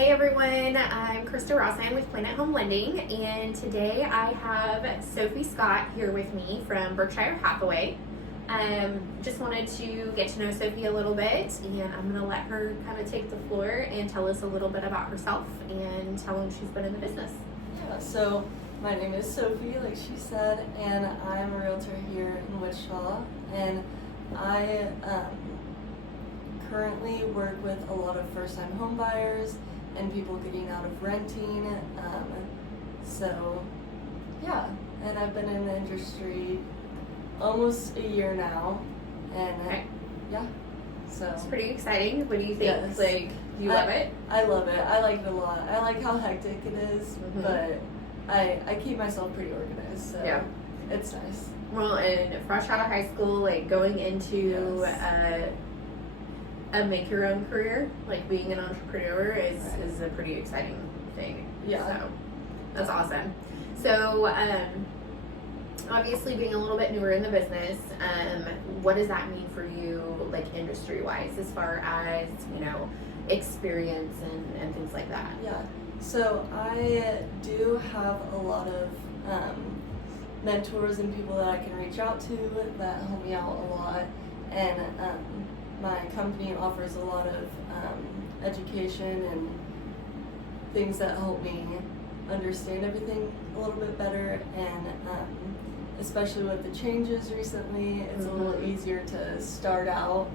Hey everyone, I'm Krista Rossan with Planet Home Lending, and today I have Sophie Scott here with me from Berkshire Hathaway. Just wanted to get to know Sophie a little bit, and I'm going to let her kind of take the floor and tell us a little bit about herself and how long she's been in the business. Yeah, so my name is Sophie, like she said, and I'm a realtor here in Wichita, and I currently work with a lot of first-time home buyers and people getting out of renting. So yeah, and I've been in the industry almost a year now, and Okay. yeah, so It's pretty exciting. What do you think? Yes. Like, do you love it? I love it. I like it a lot. I like how hectic it is, Mhm. but I keep myself pretty organized, so Yeah. it's nice. Well, and fresh out of high school, like going into a make your own career, like being an entrepreneur is a pretty exciting thing. Yeah. So that's awesome. So obviously being a little bit newer in the business, what does that mean for you, like industry wise, as far as, you know, experience and things like that? Yeah. So I do have a lot of mentors and people that I can reach out to that help me out a lot, and my company offers a lot of education and things that help me understand everything a little bit better, and especially with the changes recently, it's a little easier to start out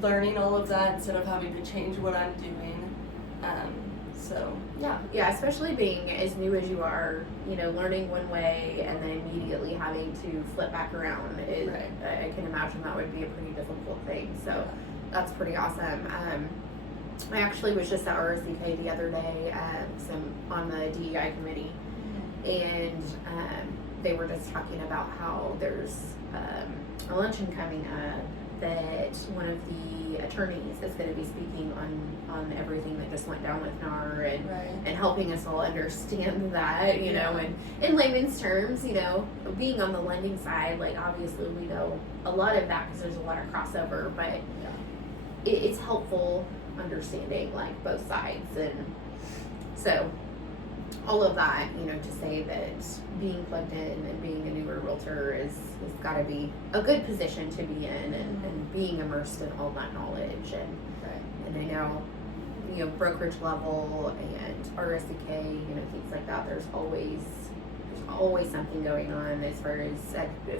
learning all of that instead of having to change what I'm doing. So Yeah, especially being as new as you are, you know, learning one way and then immediately having to flip back around is, Right. I can imagine that would be a pretty difficult thing. So that's pretty awesome. I actually was just at RSCK the other day, on the DEI committee, and they were just talking about how there's a luncheon coming up that one of the attorneys is going to be speaking on everything that just went down with NAR and helping us all understand that, you know, and in layman's terms, you know, being on the lending side, like obviously we know a lot of that because there's a lot of crossover, but it's helpful understanding like both sides. And so all of that, you know, to say that being plugged in and being a newer realtor is got to be a good position to be in, and being immersed in all that knowledge, and I know, you know, brokerage level and RSCK, you know, things like that, there's always something going on as far as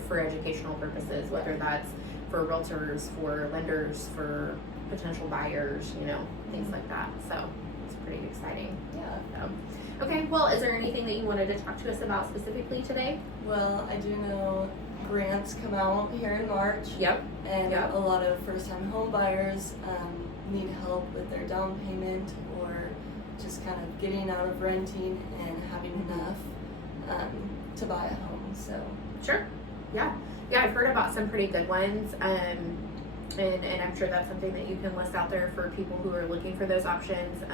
for educational purposes, whether that's for realtors, for lenders, for potential buyers, you know, things like that. So it's pretty exciting. yeah. Okay, well, is there anything that you wanted to talk to us about specifically today? Well, I do know grants come out here in March. Yep. And a lot of first-time home buyers need help with their down payment, or just kind of getting out of renting and having enough to buy a home. So Sure. Yeah, I've heard about some pretty good ones, and I'm sure that's something that you can list out there for people who are looking for those options.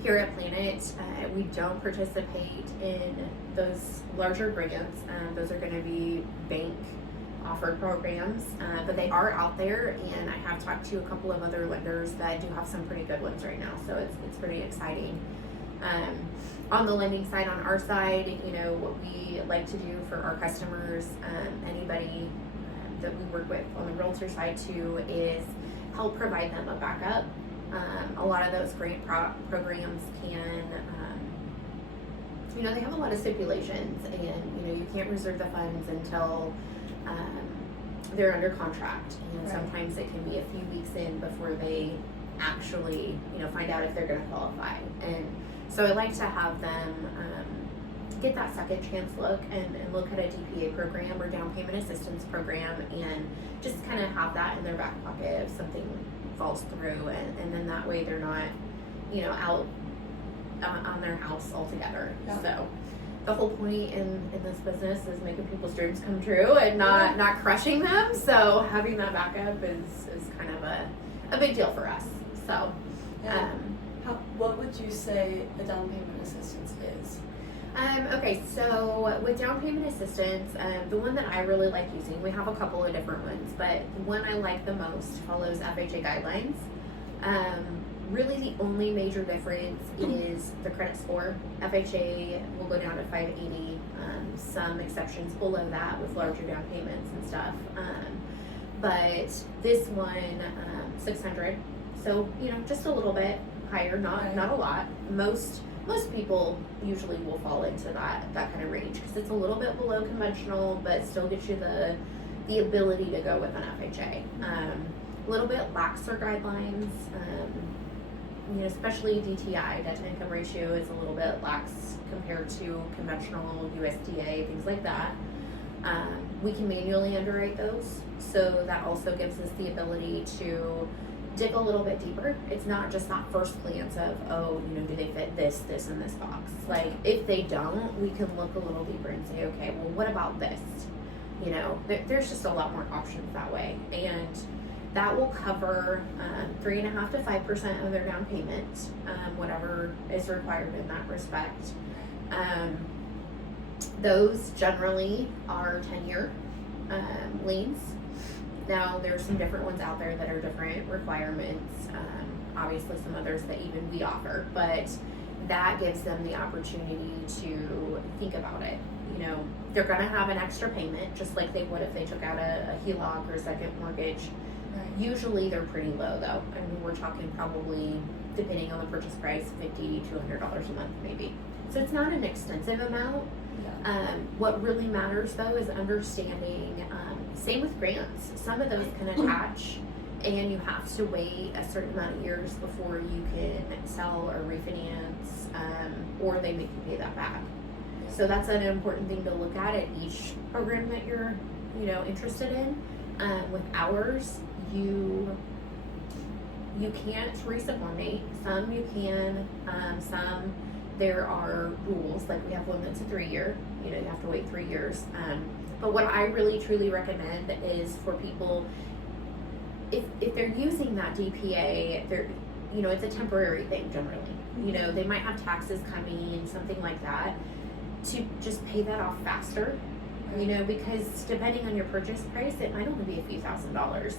Here at Planet, we don't participate in those larger grants. Those are going to be bank offered programs, but they are out there, and I have talked to a couple of other lenders that do have some pretty good ones right now, so it's pretty exciting. On the lending side, on our side, you know, what we like to do for our customers, anybody that we work with on the realtor side too, is help provide them a backup. A lot of those grant programs can, you know, they have a lot of stipulations, and, you know, you can't reserve the funds until they're under contract. And sometimes it can be a few weeks in before they actually, you know, find out if they're going to qualify. And so I like to have them get that second chance look and look at a DPA program or down payment assistance program, and just kind of have that in their back pocket if something falls through, and then that way they're not, you know, out on their house altogether. So the whole point in this business is making people's dreams come true and not crushing them. So having that backup is kind of a big deal for us. So what would you say a down payment assistance is? Okay, so with down payment assistance, the one that I really like using, we have a couple of different ones, but the one I like the most follows FHA guidelines. Really the only major difference is the credit score. FHA will go down to 580, some exceptions below that with larger down payments and stuff. But this one, 600. So, just a little bit higher, not a lot. Most people usually will fall into that kind of range because it's a little bit below conventional, but still gives you the ability to go with an FHA. A little bit laxer guidelines, especially DTI, debt to income ratio, is a little bit lax compared to conventional USDA, things like that. We can manually underwrite those, so that also gives us the ability to dig a little bit deeper. It's not just that first glance of, do they fit this, and this box? Like, if they don't, we can look a little deeper and say, okay, well, what about this? There's just a lot more options that way. And that will cover 3.5% to 5% of their down payment, whatever is required in that respect. Those generally are 10-year liens. Now, there's some different ones out there that are different requirements, obviously some others that even we offer, but that gives them the opportunity to think about it. They're going to have an extra payment, just like they would if they took out a HELOC or a second mortgage. Right. Usually they're pretty low, though. I mean, we're talking probably, depending on the purchase price, $50 to $100 a month maybe. So it's not an extensive amount. Yeah. What really matters, though, is understanding, same with grants. Some of those can attach, and you have to wait a certain amount of years before you can sell or refinance, or they make you pay that back. So that's an important thing to look at each program that you're, interested in. With ours, you can't resubordinate. Some you can, some there are rules, like we have one that's a 3-year, you have to wait 3 years. But what I really truly recommend is for people, if they're using that DPA, it's a temporary thing generally. They might have taxes coming, something like that, to just pay that off faster. Because depending on your purchase price, it might only be a few $1,000s.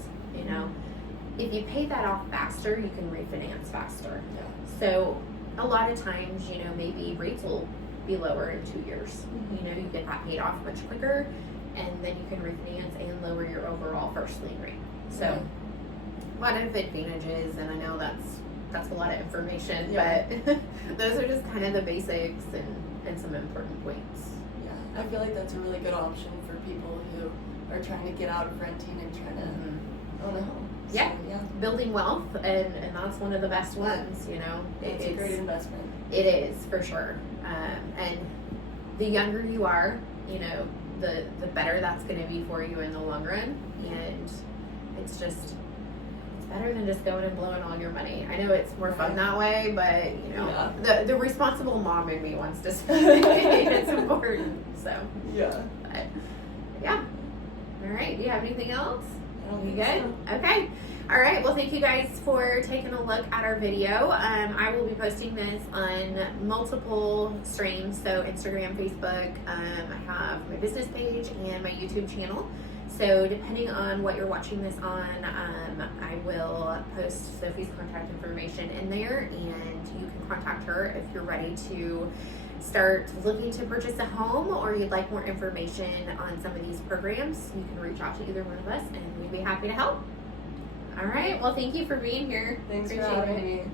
If you pay that off faster, you can refinance faster. Yeah. So a lot of times, maybe rates will be lower in 2 years. You get that paid off much quicker, and then you can refinance and lower your overall first lien rate. So a lot of advantages, and I know that's a lot of information, but those are just kind of the basics and some important points. Yeah, I feel like that's a really good option for people who are trying to get out of renting and trying to own a home. Yeah. So, yeah. Building wealth, and that's one of the best ones, It's a great investment. It is, for sure. And the younger you are, the better that's going to be for you in the long run. And it's better than just going and blowing all your money. I know it's more fun that way, but, the responsible mom in me wants to spend it. It's important. So, yeah. But, yeah. All right. Do you have anything else? You good? So. Okay. All right. Well, thank you guys for taking a look at our video. I will be posting this on multiple streams, so Instagram, Facebook. I have my business page and my YouTube channel. So depending on what you're watching this on, I will post Sophie's contact information in there, and you can contact her if you're ready to start looking to purchase a home, or you'd like more information on some of these programs. You can reach out to either one of us, and we'd be happy to help. All right. Well, thank you for being here. Thanks Appreciate for having it. me.